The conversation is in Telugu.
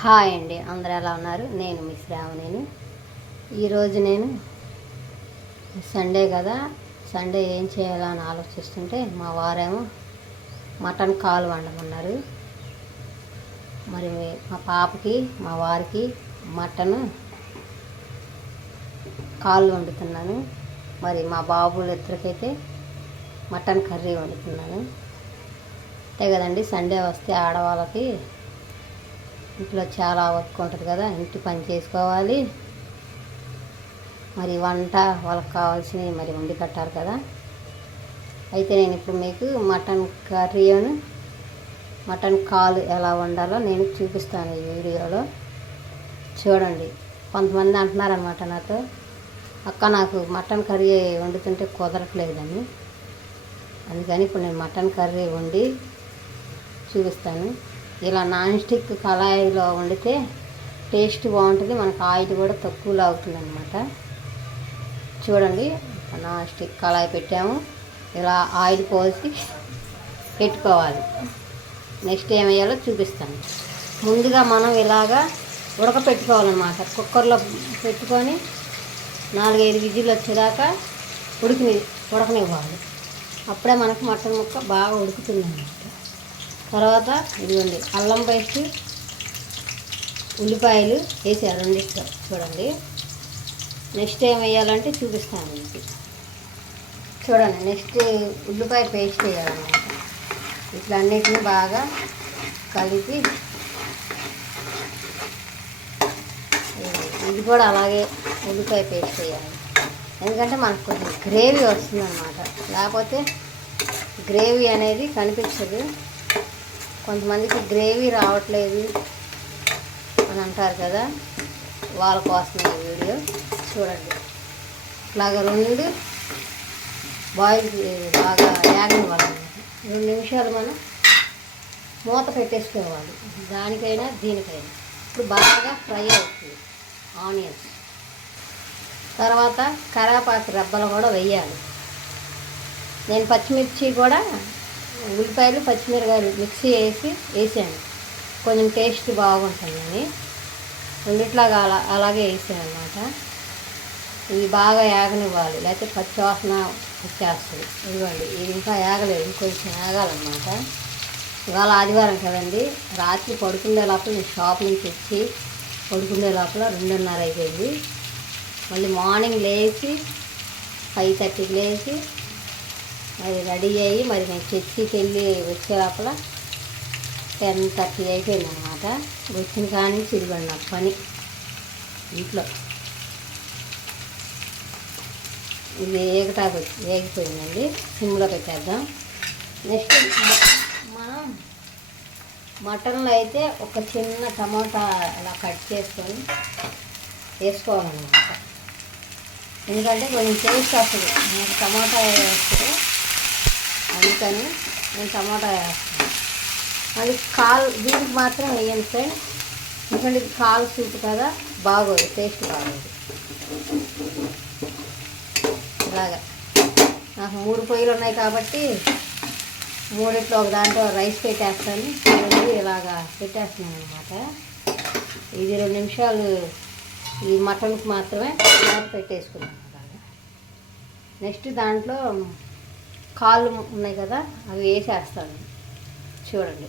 హాయ్ అండి, అందరూ ఎలా ఉన్నారు? నేను మీ శ్రావణిని. ఈరోజు నేను సండే కదా, సండే ఏం చేయాలా అని ఆలోచిస్తుంటే మా వారేమో మటన్ కాలు వండమన్నారు. మరి మా పాపకి మా వారికి మటన్ కాళ్ళు వండుతున్నాను. మరి మా బాబులు ఇద్దరికైతే మటన్ కర్రీ వండుతున్నాను. అంతే కదండి, సండే వస్తే ఆడవాళ్ళకి ఇంట్లో చాలా వర్క్ ఉంటుంది కదా, ఇంటి పని చేసుకోవాలి, మరి వంట వాళ్ళకి కావాల్సినవి మరి వండి కట్టారు కదా. అయితే నేను ఇప్పుడు మీకు మటన్ కర్రీను మటన్ కాలు ఎలా వండాలో నేను చూపిస్తాను ఈ వీడియోలో. చూడండి, కొంతమంది అంటున్నారనమాట నాతో, అక్క నాకు మటన్ కర్రీ వండుతుంటే కుదరట్లేదని. అందుకని ఇప్పుడు నేను మటన్ కర్రీ వండి చూపిస్తాను. ఇలా నాన్ స్టిక్ కళాయిలో వండితే టేస్ట్ బాగుంటుంది, మనకు ఆయిల్ కూడా తక్కువలో అవుతుంది అనమాట. చూడండి, నాన్ స్టిక్ కళాయి పెట్టాము, ఇలా ఆయిల్ పోసి పెట్టుకోవాలి. నెక్స్ట్ ఏం వేయాలో చూపిస్తాను. ముందుగా మనం ఇలాగా ఉడకపెట్టుకోవాలన్నమాట. కుక్కర్లో పెట్టుకొని 4-5 విజిల్లు వచ్చేదాకా ఉడకనివ్వాలి. అప్పుడే మనకు మటన్ ముక్క బాగా ఉడుకుతుంది అన్నమాట. తర్వాత ఇదిగోండి, అల్లం పేస్ట్, ఉల్లిపాయలు వేసారు రెండిట్లో. చూడండి, నెక్స్ట్ ఏం వేయాలంటే చూపిస్తాను మీకు. చూడండి, నెక్స్ట్ ఉల్లిపాయ పేస్ట్ వేయాలన్నమాట. ఇట్లా అన్నిటిని బాగా కలిపి, ఇది కూడా అలాగే ఉల్లిపాయ పేస్ట్ వేయాలి. ఎందుకంటే మనకు కొంచెం గ్రేవీ వస్తుంది అన్నమాట, లేకపోతే గ్రేవీ అనేది కనిపించదు. కొంతమందికి గ్రేవీ రావట్లేదు అని అంటారు కదా, వాళ్ళ కోసం ఈ వీడియో. చూడండి, ఇట్లాగా 2 బాయిల్ బాగా వేగనివ్వాలన్నమాట. 2 నిమిషాలు మనం మూత పెట్టేసుకోవాలి, దానికైనా దీనికైనా. ఇప్పుడు బాగా ఫ్రై అవుతుంది ఆనియన్స్. తర్వాత కరివేపాకు రెబ్బలు కూడా వేయాలి. నేను పచ్చిమిర్చి కూడా, ఉల్లిపాయలు పచ్చిమిరకాయలు మిక్సీ వేసాను, కొంచెం టేస్ట్ బాగుంటుందని. రెండిట్లాగా అలాగే వేసాను అన్నమాట. ఇది బాగా ఏగనివ్వాలి, లేకపోతే పచ్చి వాసన వచ్చేస్తుంది. ఇదిగోండి, ఇది ఇంకా ఏగలేదు, ఇంకొంచెం ఏగాలన్నమాట. ఇవాళ ఆదివారం కదండి, రాత్రి పడుకునే లోపల నేను షాప్ నుంచి వచ్చి పడుకునే లోపల 2:30 అయిపోయింది. మళ్ళీ మార్నింగ్ లేచి 5:30కి లేచి మరి రెడీ అయ్యి మరి నేను చర్చికి వెళ్ళి వచ్చే లోపల 10:30 అయిపోయింది అనమాట. వచ్చిన కాడి నుంచి ఇదిగోండి నాకు పని ఇంట్లో. ఇది వేగిపోయిందండి, సిమ్లో పెట్టేద్దాం. నెక్స్ట్ మనం మటన్లో అయితే ఒక చిన్న టమోటా అలా కట్ చేసుకొని వేసుకోవాలన్నమాట. ఎందుకంటే కొంచెం టేస్ట్ వస్తుంది నాకు టమాటా వేస్తే, అందుకని నేను టమాటా వేస్తాను. అది దీనికి మాత్రం వేయండి ఫ్రెండ్స్, ఎందుకంటే ఇది కాలు సూప్ కదా, బాగోదు, టేస్ట్ బాగోదు. ఇలాగా నాకు 3 పొయ్యిలు ఉన్నాయి కాబట్టి 3 ఒక దాంట్లో రైస్ పెట్టేస్తాను. ఇలాగా పెట్టేస్తున్నాను అనమాట. ఇది 2 నిమిషాలు ఈ మటన్కి మాత్రమే మూత పెట్టేసుకున్నాను. నెక్స్ట్ దాంట్లో కాళ్ళు ఉన్నాయి కదా, అవి వేసేస్తాను. చూడండి,